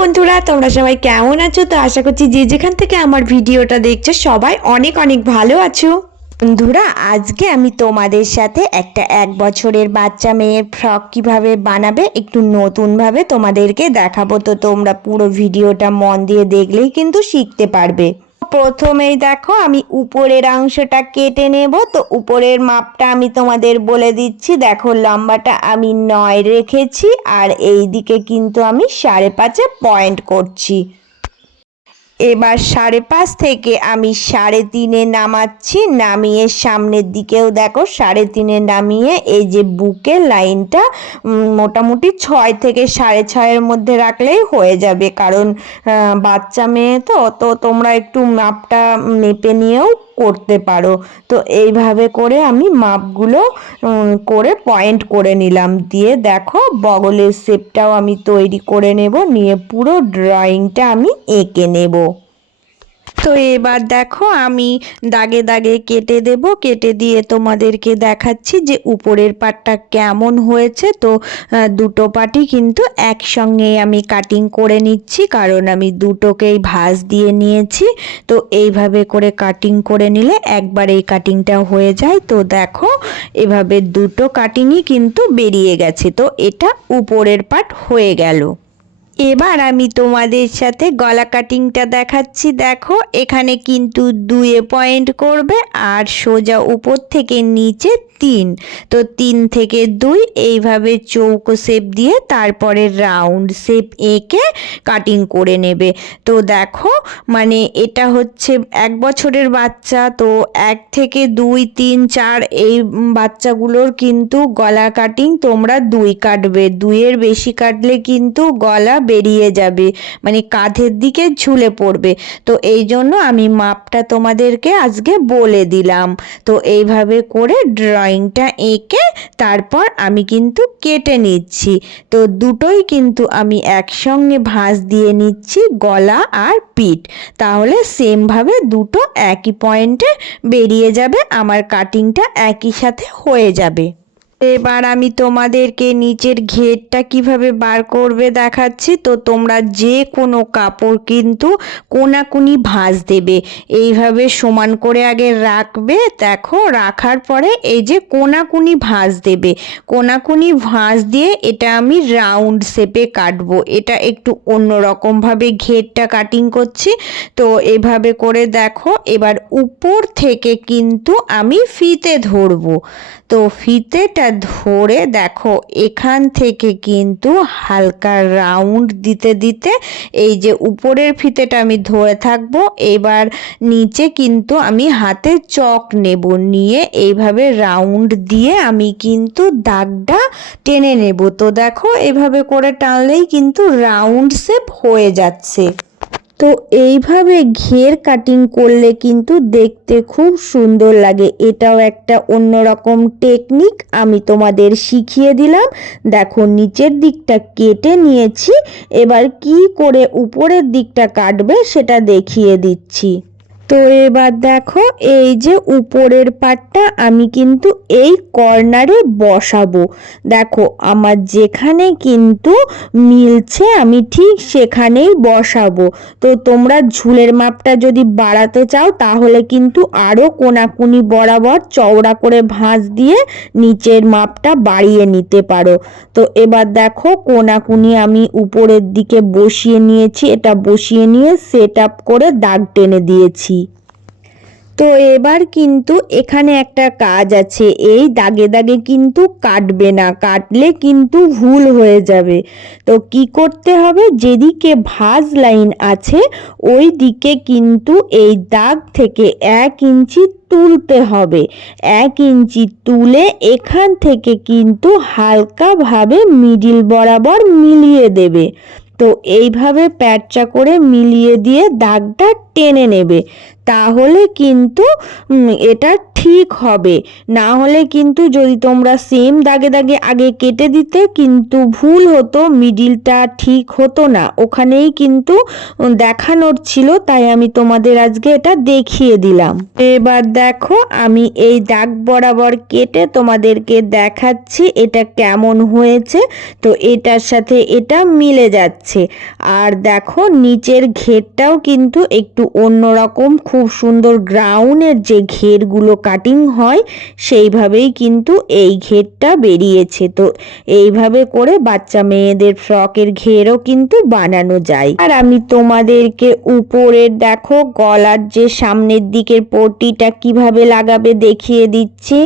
বন্ধুরা, তোমরা সবাই কেমন আছো? তো আশা করছি যে যেখান থেকে আমার ভিডিওটা দেখছো সবাই অনেক অনেক ভালো আছো। বন্ধুরা, আজকে আমি তোমাদের সাথে একটা 1 বছরের বাচ্চা মেয়ের ফ্রক কিভাবে বানাবে একটু নতুনভাবে তোমাদেরকে দেখাবো। তো তোমরা পুরো ভিডিওটা মন দিয়ে দেখলেই কিন্তু শিখতে পারবে। প্রথমেই দেখো, আমি উপরের অংশটা কেটে নেব। তো উপরের মাপটা আমি তোমাদের বলে দিচ্ছি। দেখো, লম্বাটা আমি 9 রেখেছি, আর এই দিকে কিন্তু আমি 5.5 পয়েন্ট করছি। এবার 5.5 থেকে আমি 3.5 নামাচ্ছি। নামিয়ে সামনের দিকেও দেখো 3.5 নামিয়ে এই যে বুকের লাইনটা মোটামুটি 6 থেকে 6.5 মধ্যে রাখলেই হয়ে যাবে, কারণ বাচ্চা মেয়ে তো তোমরা একটু মাপটা মেপে নিয়েও করতে পারো। তো এইভাবে করে আমি মাপগুলো করে পয়েন্ট করে নিলাম। দিয়ে দেখো, বগলের শেপটাও আমি তৈরি করে নেব, নিয়ে পুরো ড্রয়িংটা আমি এঁকে নেব। তো এবার দেখো, আমি দাগে দাগে কেটে দেব। কেটে দিয়ে তোমাদেরকে দেখাচ্ছি যে উপরের পাটটা কেমন হয়েছে। তো দুটো পাটই কিন্তু একসঙ্গে আমি কাটিং করে নিচ্ছি, কারণ আমি দুটোকেই ভাঁজ দিয়ে নিয়েছি। তো এইভাবে করে কাটিং করে নিলে একবার এই কাটিংটা হয়ে যায়। তো দেখো, এভাবে দুটো কাটিংই কিন্তু বেরিয়ে গেছে। তো এটা উপরের পাট হয়ে গেল। এবার আমি তোমাদের সাথে গলা কাটিংটা দেখাচ্ছি। দেখো, এখানে কিন্তু 2 পয়েন্ট করবে, আর সোজা উপর থেকে নিচে 3। তো 3 থেকে 2 এইভাবে চৌকো শেপ দিয়ে তারপরে রাউন্ড শেপ এঁকে কাটিং করে নেবে। তো দেখো, মানে এটা হচ্ছে 1 বছরের বাচ্চা। তো 1 থেকে 2, 3, 4 এই বাচ্চাগুলোর কিন্তু গলা কাটিং তোমরা 2 কাটবে। 2 এর বেশি কাটলে কিন্তু গলা বেরিয়ে যাবে, মানে কাঁধের দিকে ঝুলে পড়বে। তো এই জন্য আমি মাপটা তোমাদেরকে আজকে বলে দিলাম। তো এইভাবে করে ড্রয়িংটা এঁকে তারপর আমি কিন্তু কেটে নিচ্ছি। তো দুটোই কিন্তু আমি একসঙ্গে ভাঁজ দিয়ে নিচ্ছি, গলা আর পিঠ। তাহলে সেমভাবে দুটো একই পয়েন্টে বেরিয়ে যাবে, আমার কাটিংটা একই সাথে হয়ে যাবে। এবার আমি তোমাদেরকে নিচের ঘেরটা কিভাবে বার করবে দেখাচ্ছি। তো তোমরা যে কোনো কাপড় কিন্তু কোনাকুনি ভাঁজ দেবে, এইভাবে সমান করে আগে রাখবে। দেখো, রাখার পরে এই যে কোনাকুনি ভাঁজ দেবে। কোনাকুনি ভাঁজ দিয়ে এটা আমি রাউন্ড শেপে কাটবো। এটা একটু অন্যরকমভাবে ঘেরটা কাটিং করছি। তো এভাবে করে দেখো, এবার উপর থেকে কিন্তু আমি ফিতে ধরবো। তো ফিতেটা ধরে দেখো, এখান থেকে কিন্তু হালকা রাউন্ড দিতে দিতে এই যে উপরের ফিতেটা আমি ধরে থাকবো। এবার নিচে কিন্তু আমি হাতে চক নেব, নিয়ে এইভাবে রাউন্ড দিয়ে আমি কিন্তু দাগটা টেনে নেব। তো দেখো, এইভাবে করে টানলেই কিন্তু রাউন্ড শেপ হয়ে যাচ্ছে। তো এইভাবে ঘের কাটিং করলে কিন্তু দেখতে খুব সুন্দর লাগে। এটাও একটা অন্যরকম টেকনিক আমি তোমাদের শিখিয়ে দিলাম। দেখো, নিচের দিকটা কেটে নিয়েছি, এবার কি করে উপরের দিকটা কাটবে সেটা দেখিয়ে দিচ্ছি। তো এবার দেখো, এই যে উপরের পাটটা আমি কিন্তু এই কর্নারে বসাবো। দেখো, আমার যেখানে কিন্তু মিলছে আমি ঠিক সেখানেই বসাবো। তো তোমরা ঝুলের মাপটা যদি বাড়াতে চাও তাহলে কিন্তু আরও কোনাকুনি বরাবর চওড়া করে ভাঁজ দিয়ে নিচের মাপটা বাড়িয়ে নিতে পারো। তো এবার দেখো, কোনাকুনি আমি উপরের দিকে বসিয়ে নিয়েছি। এটা বসিয়ে নিয়ে সেট আপ করে দাগ টেনে দিয়েছি। তো এবার কিন্তু এখানে একটা কাজ আছে, এই দাগে দাগে কিন্তু কাটবে না, কাটলে কিন্তু ভুল হয়ে যাবে। তো কি করতে হবে, যেদিকে ভাঁজ লাইন আছে ওই দিকে কিন্তু এই দাগ থেকে 1 ইঞ্চি তুলতে হবে। 1 ইঞ্চি তুলে এখান থেকে কিন্তু হালকাভাবে মিডিল বরাবর মিলিয়ে দেবে। তো এইভাবে প্যাঁচা করে মিলিয়ে দিয়ে দাগটা টেনে নেবে, তাহলে কিন্তু এটা ঠিক হবে। না হলে কিন্তু যদি তোমরা সেম দাগে দাগে আগে কেটে দিতে কিন্তু ভুল হতো, মিডিলটা ঠিক হতো না, ওখানেই কিন্তু দেখানোর ছিল, তাই আমি তোমাদের আজকে এটা দেখিয়ে দিলাম। এবার দেখো আমি এই দাগ বরাবর কেটে তোমাদেরকে দেখাচ্ছি এটা কেমন হয়েছে। তো এটার সাথে এটা মিলে যাচ্ছে। আর দেখো নিচের ঘেরটাও কিন্তু একটু অন্যরকম, খুব সুন্দর গ্রাউন্ডের যে ঘেরগুলো কাটিং হয় সেইভাবেই কিন্তু এই ঘেরটা বেরিয়েছে। তো এইভাবে করে বাচ্চা মেয়েদের ফ্রকের ঘেরও কিন্তু বানানো যায়। আর আমি তোমাদেরকে উপরের দেখো গলার যে সামনের দিকের পট্টিটা কিভাবে লাগাবে দেখিয়ে দিচ্ছি।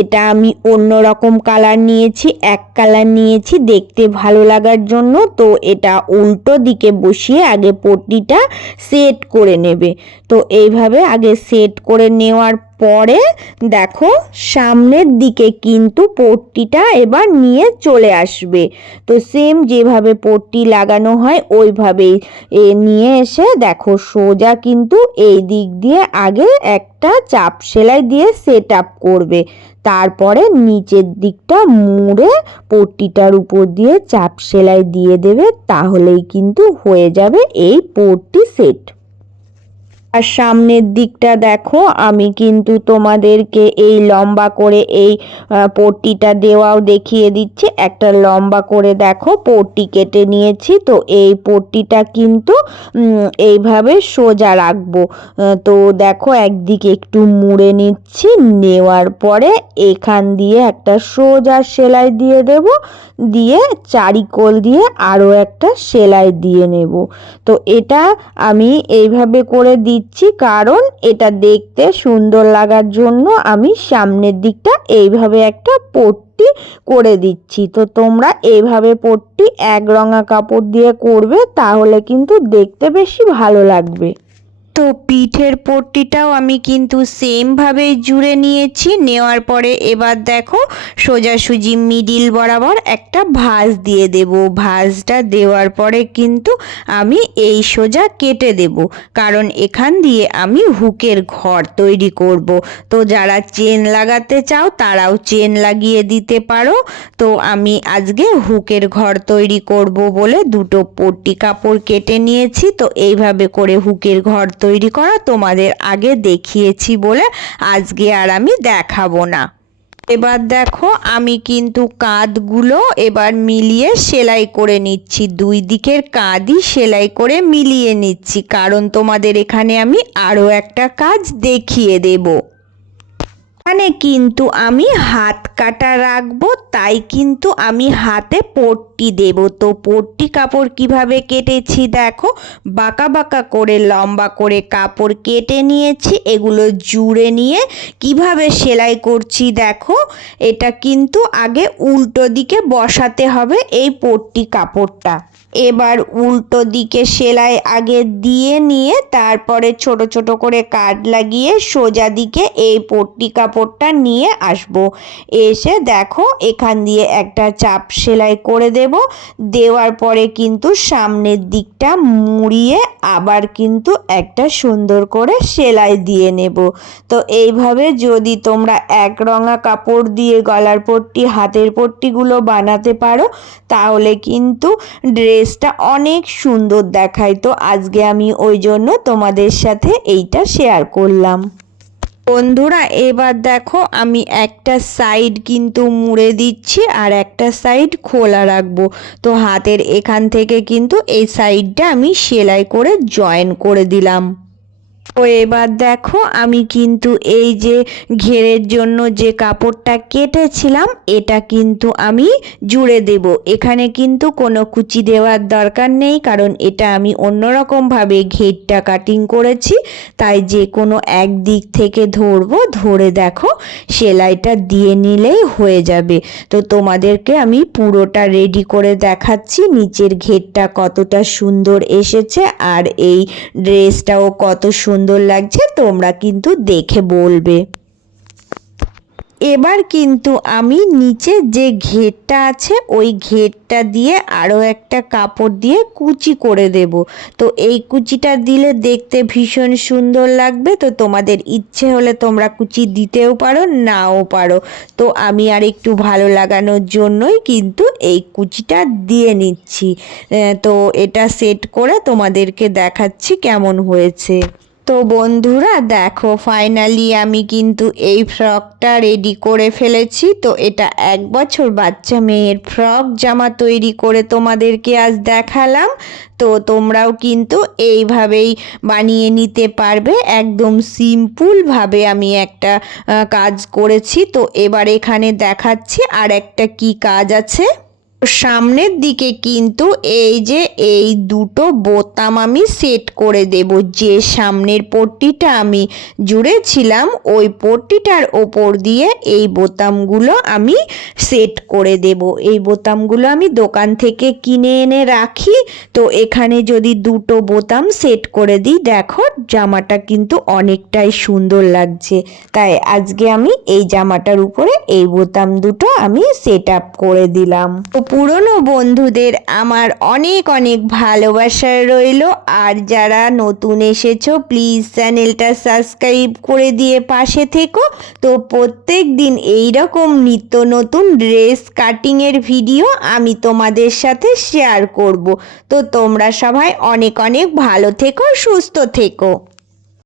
এটা আমি অন্য রকম কালার নিয়েছি, এক কালার নিয়েছি দেখতে ভালো লাগার জন্য। তো এটা উল্টো দিকে বসিয়ে আগে পট্টিটা সেট করে নেবে। তো এইভাবে আগে সেট করে নেওয়ার পরে দেখো সামনের দিকে কিন্তু পট্টিটা এবার নিয়ে চলে আসবে। তো সেম যেভাবে পট্টি লাগানো হয় ওইভাবেই নিয়ে এসে দেখো সোজা কিন্তু এই দিক দিয়ে আগে একটা চাপ সেলাই দিয়ে সেট আপ করবে, তারপরে নিচের দিকটা মুড়ে পট্টিটার উপর দিয়ে চাপ সেলাই দিয়ে দেবে, তাহলেই কিন্তু হয়ে যাবে এই পট্টি সেট। আর সামনের দিকটা দেখো আমি কিন্তু তোমাদেরকে এই লম্বা করে এই পট্টিটা দেওয়াও দেখিয়ে দিচ্ছি। একটা লম্বা করে দেখো পট্টি কেটে নিয়েছি। তো এই পট্টিটা কিন্তু এইভাবে সোজা রাখবো। তো দেখো একদিকে একটু মুড়ে নিচ্ছি, নেওয়ার পরে এখান দিয়ে একটা সোজা সেলাই দিয়ে দেব, দিয়ে চারিকোল দিয়ে আরও একটা সেলাই দিয়ে নেব। তো এটা আমি এইভাবে করে দিচ্ছি কারণ এটা দেখতে সুন্দর লাগার জন্য আমি সামনের দিকটা এইভাবে একটা পট্টি করে দিচ্ছি। তো তোমরা এইভাবে পট্টি এক রঙা কাপড় দিয়ে করবে, তাহলে কিন্তু দেখতে বেশি ভালো লাগবে। তো পিঠের পট্টিটাও আমি কিন্তু সেমভাবেই জুড়ে নিয়েছি। নেওয়ার পরে এবার দেখো সোজাসুজি মিডিল বরাবর একটা ভাঁজ দিয়ে দেব। ভাঁজটা দেওয়ার পরে কিন্তু আমি এই সোজা কেটে দেব, কারণ এখান দিয়ে আমি হুকের ঘর তৈরি করব। তো যারা চেন লাগাতে চাও তারাও চেন লাগিয়ে দিতে পারো। তো আমি আজকে হুকের ঘর তৈরি করব বলে দুটো পট্টি কাপড় কেটে নিয়েছি। তো এইভাবে করে হুকের ঘর তৈরি করা তোমাদের আগে দেখিয়েছি বলে আজকে আর আমি দেখাবো না। এবার দেখো আমি কিন্তু কাঁধগুলো এবার মিলিয়ে সেলাই করে নিচ্ছি, দুই দিকের কাঁধই সেলাই করে মিলিয়ে নিচ্ছি, কারণ তোমাদের এখানে আমি আরও একটা কাজ দেখিয়ে দেব। এখানে কিন্তু আমি হাত কাটা রাখবো, তাই কিন্তু আমি হাতে পট্টি দেব। তো পট্টি কাপড় কিভাবে কেটেছি দেখো, বাঁকা বাঁকা করে লম্বা করে কাপড় কেটে নিয়েছি। এগুলো জুড়ে নিয়ে কিভাবে সেলাই করছি দেখো, এটা কিন্তু আগে উল্টো দিকে বসাতে হবে এই পট্টি কাপড়টা। এবার উল্টো দিকে সেলাই আগে দিয়ে নিয়ে তারপরে ছোট ছোট করে কাট লাগিয়ে সোজা দিকে এই পট্টি কাপড়টা নিয়ে আসব। এসে দেখো এখান দিয়ে একটা চাপ সেলাই করে দেব। দেওয়ার পরে কিন্তু সামনের দিকটা মুড়িয়ে আবার কিন্তু একটা সুন্দর করে সেলাই দিয়ে নেব। তো এইভাবে যদি তোমরা এক রঙা কাপড় দিয়ে গলার পট্টি হাতের পট্টিগুলো বানাতে পারো, তাহলে কিন্তু ড্রেসটা অনেক সুন্দর দেখায়। তো আজকে আমি ওই জন্য তোমাদের সাথে এইটা শেয়ার করলাম। বন্ধুরা এবার দেখো আমি একটা সাইড কিন্তু মুড়ে দিচ্ছি আর একটা সাইড খোলা রাখবো। তো হাতের এখান থেকে কিন্তু এই সাইডটা আমি সেলাই করে জয়েন করে দিলাম। তো এবার দেখো আমি কিন্তু এই যে ঘেরের জন্য যে কাপড়টা কেটেছিলাম এটা কিন্তু আমি জুড়ে দেব। এখানে কিন্তু কোনো কুচি দেওয়ার দরকার নেই, কারণ এটা আমি অন্যরকমভাবে ঘেরটা কাটিং করেছি, তাই যে কোনো এক দিক থেকে ধরবো, ধরে দেখো সেলাইটা দিয়ে নিলেই হয়ে যাবে। তো তোমাদেরকে আমি পুরোটা রেডি করে দেখাচ্ছি নিচের ঘেরটা কতটা সুন্দর এসেছে আর এই ড্রেসটাও কত সুন্দর লাগছে, তোমরা কিন্তু দেখে বলবে। এবার কিন্তু আমি নিচে যে ঘেরটা আছে ওই ঘেরটা দিয়ে আরও একটা কাপড় দিয়ে কুচি করে দেব। তো এই কুচিটা দিলে দেখতে ভীষণ সুন্দর লাগবে। তো তোমাদের ইচ্ছে হলে তোমরা কুচি দিতেও পারো, নাও পারো। তো আমি আর একটু ভালো লাগানোর জন্যই কিন্তু এই কুচিটা দিয়ে নিচ্ছি। তো এটা সেট করে তোমাদেরকে দেখাচ্ছি কেমন হয়েছে। তো বন্ধুরা দেখো, ফাইনালি আমি কিন্তু এই ফ্রকটা রেডি করে ফেলেছি। তো এটা 1 বছর বাচ্চা মেয়ের ফ্রক জামা তৈরি করে তোমাদেরকে আজ দেখালাম। তো তোমরাও কিন্তু এইভাবেই বানিয়ে নিতে পারবে। একদম সিম্পলভাবে আমি একটা কাজ করেছি। তো এবার এখানে দেখাচ্ছি আর একটা কি কাজ আছে। সামনের দিকে কিন্তু এই দুটো বোতাম আমি সেট করে দেব। যে সামনের পট্টিটা আমি জুড়েছিলাম ওই পট্টিটার ওপর দিয়ে এই বোতামগুলো আমি সেট করে দেব। এই বোতামগুলো আমি দোকান থেকে কিনে এনে রাখি। তো এখানে যদি দুটো বোতাম সেট করে দিই, দেখো জামাটা কিন্তু অনেকটাই সুন্দর লাগছে। তাই আজকে আমি এই জামাটার উপরে এই বোতাম দুটো আমি সেট আপ করে দিলাম। পুরনো বন্ধুদের আমার অনেক অনেক ভালোবাসা রইল। আর যারা নতুন এসেছো প্লিজ চ্যানেলটা সাবস্ক্রাইব করে দিয়ে পাশে থেকো। তো প্রত্যেক দিন এইরকম নিত্য নতুন ড্রেস কাটিংয়ের ভিডিও আমি তোমাদের সাথে শেয়ার করব। তো তোমরা সবাই অনেক অনেক ভালো থেকো, সুস্থ থেকো।